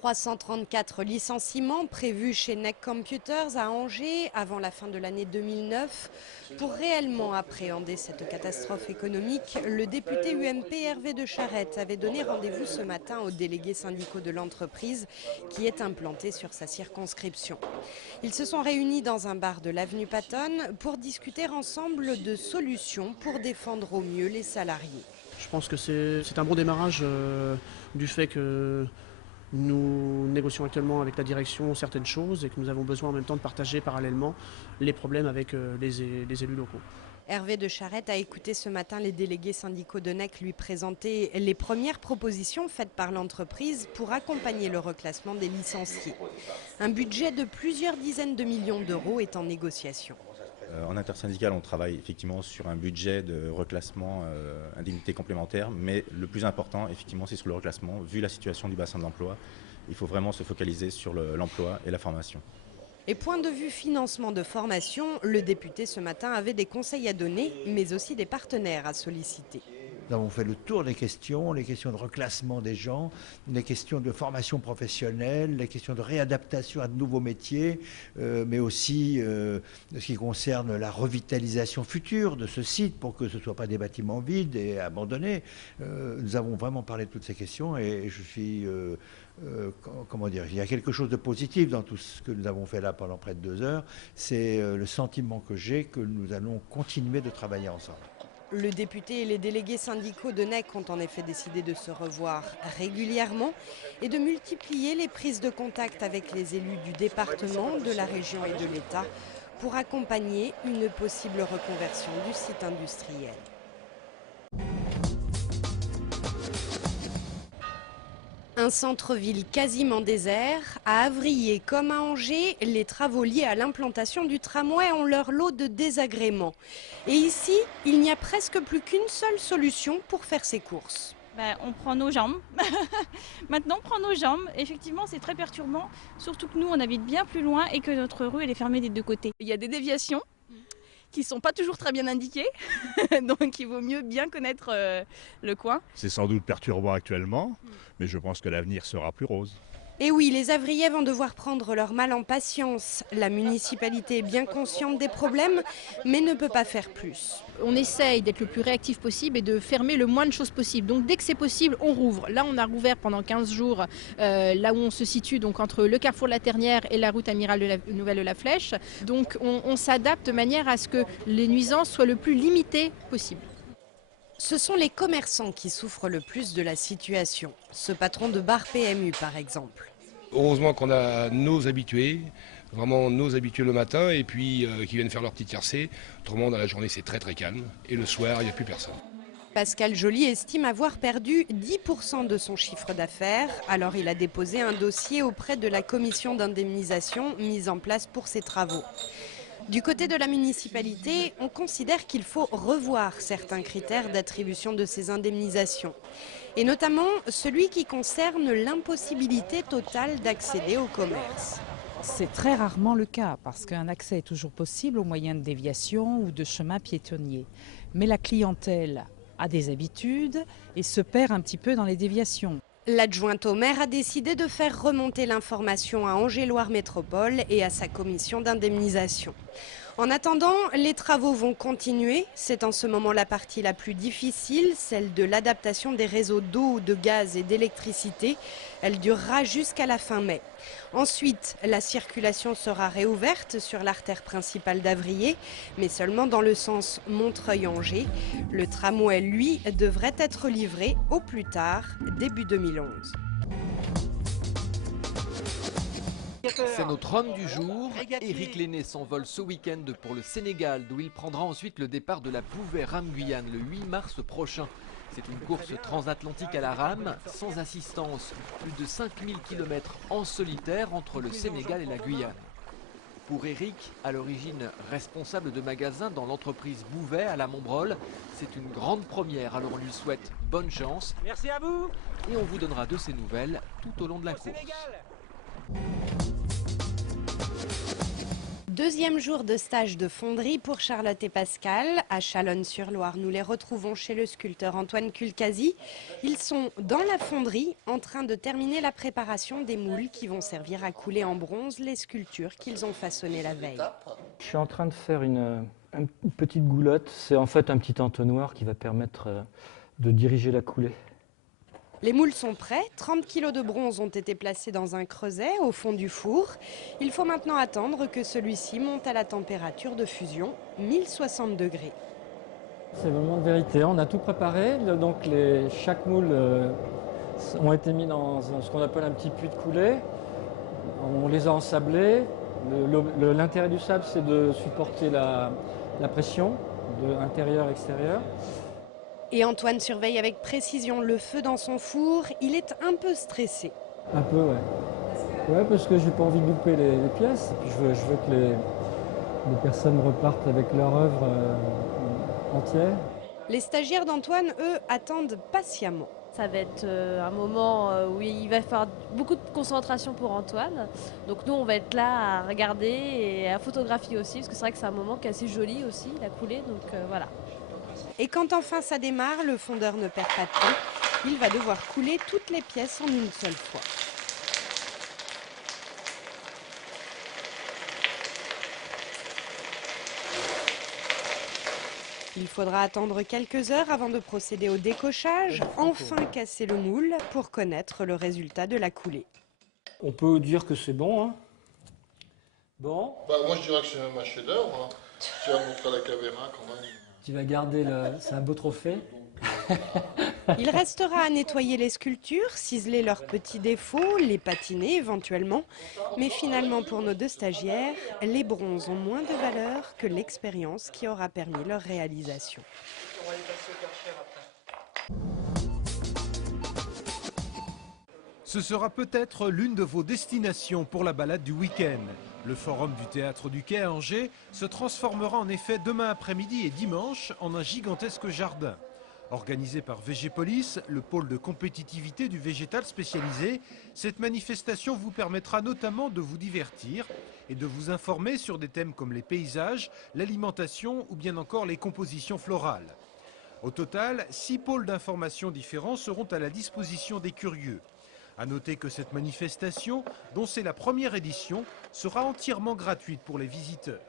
334 licenciements prévus chez NEC Computers à Angers avant la fin de l'année 2009. Pour réellement appréhender cette catastrophe économique, le député UMP Hervé de Charette avait donné rendez-vous ce matin aux délégués syndicaux de l'entreprise qui est implantée sur sa circonscription. Ils se sont réunis dans un bar de l'avenue Patton pour discuter ensemble de solutions pour défendre au mieux les salariés. Je pense que c'est un bon démarrage du fait que nous négocions actuellement avec la direction certaines choses et que nous avons besoin en même temps de partager parallèlement les problèmes avec les élus locaux. Hervé de Charette a écouté ce matin les délégués syndicaux de NEC lui présenter les premières propositions faites par l'entreprise pour accompagner le reclassement des licenciés. Un budget de plusieurs dizaines de millions d'euros est en négociation. En intersyndical, on travaille effectivement sur un budget de reclassement indemnité complémentaire, mais le plus important, effectivement, c'est sur le reclassement. Vu la situation du bassin de l'emploi, il faut vraiment se focaliser sur l'emploi et la formation. Et point de vue financement de formation, le député ce matin avait des conseils à donner, mais aussi des partenaires à solliciter. Nous avons fait le tour des questions, les questions de reclassement des gens, les questions de formation professionnelle, les questions de réadaptation à de nouveaux métiers, mais aussi ce qui concerne la revitalisation future de ce site pour que ce ne soit pas des bâtiments vides et abandonnés. Nous avons vraiment parlé de toutes ces questions et je suis... comment dire, il y a quelque chose de positif dans tout ce que nous avons fait là pendant près de 2 heures. C'est le sentiment que j'ai que nous allons continuer de travailler ensemble. Le député et les délégués syndicaux de NEC ont en effet décidé de se revoir régulièrement et de multiplier les prises de contact avec les élus du département, de la région et de l'État pour accompagner une possible reconversion du site industriel. Un centre-ville quasiment désert, à Avrier comme à Angers, les travaux liés à l'implantation du tramway ont leur lot de désagréments. Et ici, il n'y a presque plus qu'une seule solution pour faire ses courses. On prend nos jambes. Maintenant, on prend nos jambes. Effectivement, c'est très perturbant, surtout que nous, on habite bien plus loin et que notre rue, elle est fermée des deux côtés. Il y a des déviations qui ne sont pas toujours très bien indiquées, donc il vaut mieux bien connaître le coin. C'est sans doute perturbant actuellement, mais je pense que l'avenir sera plus rose. Et oui, les Avriais vont devoir prendre leur mal en patience. La municipalité est bien consciente des problèmes, mais ne peut pas faire plus. On essaye d'être le plus réactif possible et de fermer le moins de choses possible. Donc dès que c'est possible, on rouvre. Là, on a rouvert pendant 15 jours, là où on se situe, donc entre le carrefour de la Ternière et la route Amiral de la Nouvelle de la Flèche. Donc on s'adapte de manière à ce que les nuisances soient le plus limitées possible. Ce sont les commerçants qui souffrent le plus de la situation. Ce patron de bar PMU, par exemple. Heureusement qu'on a nos habitués, vraiment nos habitués le matin, et puis qui viennent faire leur petite tiercée. Autrement, dans la journée, c'est très très calme. Et le soir, il n'y a plus personne. Pascal Joly estime avoir perdu 10% de son chiffre d'affaires. Alors il a déposé un dossier auprès de la commission d'indemnisation mise en place pour ces travaux. Du côté de la municipalité, on considère qu'il faut revoir certains critères d'attribution de ces indemnisations. Et notamment celui qui concerne l'impossibilité totale d'accéder au commerce. C'est très rarement le cas parce qu'un accès est toujours possible au moyen de déviation ou de chemins piétonniers. Mais la clientèle a des habitudes et se perd un petit peu dans les déviations. L'adjointe au maire a décidé de faire remonter l'information à Angers-Loire Métropole et à sa commission d'indemnisation. En attendant, les travaux vont continuer. C'est en ce moment la partie la plus difficile, celle de l'adaptation des réseaux d'eau, de gaz et d'électricité. Elle durera jusqu'à la fin mai. Ensuite, la circulation sera réouverte sur l'artère principale d'Avrier, mais seulement dans le sens Montreuil-Angers. Le tramway, lui, devrait être livré au plus tard, début 2011. C'est notre homme du jour. Éric Lenné s'envole ce week-end pour le Sénégal, d'où il prendra ensuite le départ de la Bouvet-Rame-Guyane le 8 mars prochain. C'est une course transatlantique à la rame, sans assistance, plus de 5000 km en solitaire entre le Sénégal et la Guyane. Pour Éric, à l'origine responsable de magasin dans l'entreprise Bouvet à la Montbrol, c'est une grande première, alors on lui souhaite bonne chance. Merci à vous. Et on vous donnera de ses nouvelles tout au long de la course. Deuxième jour de stage de fonderie pour Charlotte et Pascal. À Chalonnes-sur-Loire, nous les retrouvons chez le sculpteur Antoine Kulkazi. Ils sont dans la fonderie en train de terminer la préparation des moules qui vont servir à couler en bronze les sculptures qu'ils ont façonnées la veille. Je suis en train de faire une petite goulotte. C'est en fait un petit entonnoir qui va permettre de diriger la coulée. Les moules sont prêts, 30 kg de bronze ont été placés dans un creuset au fond du four. Il faut maintenant attendre que celui-ci monte à la température de fusion, 1060 degrés. C'est le moment de vérité, on a tout préparé, donc chaque moule ont été mis dans ce qu'on appelle un petit puits de coulée. On les a ensablés. L'intérêt du sable, c'est de supporter la pression de intérieur-extérieur. Et Antoine surveille avec précision le feu dans son four. Il est un peu stressé. Un peu, ouais. Ouais, parce que j'ai pas envie de louper les pièces. Et puis je veux que les personnes repartent avec leur œuvre entière. Les stagiaires d'Antoine, eux, attendent patiemment. Ça va être un moment où il va falloir beaucoup de concentration pour Antoine. Donc nous, on va être là à regarder et à photographier aussi, parce que c'est vrai que c'est un moment qui est assez joli aussi, la coulée, donc voilà. Et quand enfin ça démarre, le fondeur ne perd pas de temps. Il va devoir couler toutes les pièces en une seule fois. Il faudra attendre quelques heures avant de procéder au décochage, enfin casser le moule pour connaître le résultat de la coulée. On peut dire que c'est bon, hein? Bon. Moi je dirais que c'est même un chef-d'œuvre. Hein. Tu vas montrer à la caméra quand même. Tu vas garder c'est un beau trophée. Il restera à nettoyer les sculptures, ciseler leurs petits défauts, les patiner éventuellement. Mais finalement, pour nos deux stagiaires, les bronzes ont moins de valeur que l'expérience qui aura permis leur réalisation. Ce sera peut-être l'une de vos destinations pour la balade du week-end. Le forum du Théâtre du Quai à Angers se transformera en effet demain après-midi et dimanche en un gigantesque jardin. Organisé par Végépolis, le pôle de compétitivité du végétal spécialisé, cette manifestation vous permettra notamment de vous divertir et de vous informer sur des thèmes comme les paysages, l'alimentation ou bien encore les compositions florales. Au total, 6 pôles d'information différents seront à la disposition des curieux. A noter que cette manifestation, dont c'est la première édition, sera entièrement gratuite pour les visiteurs.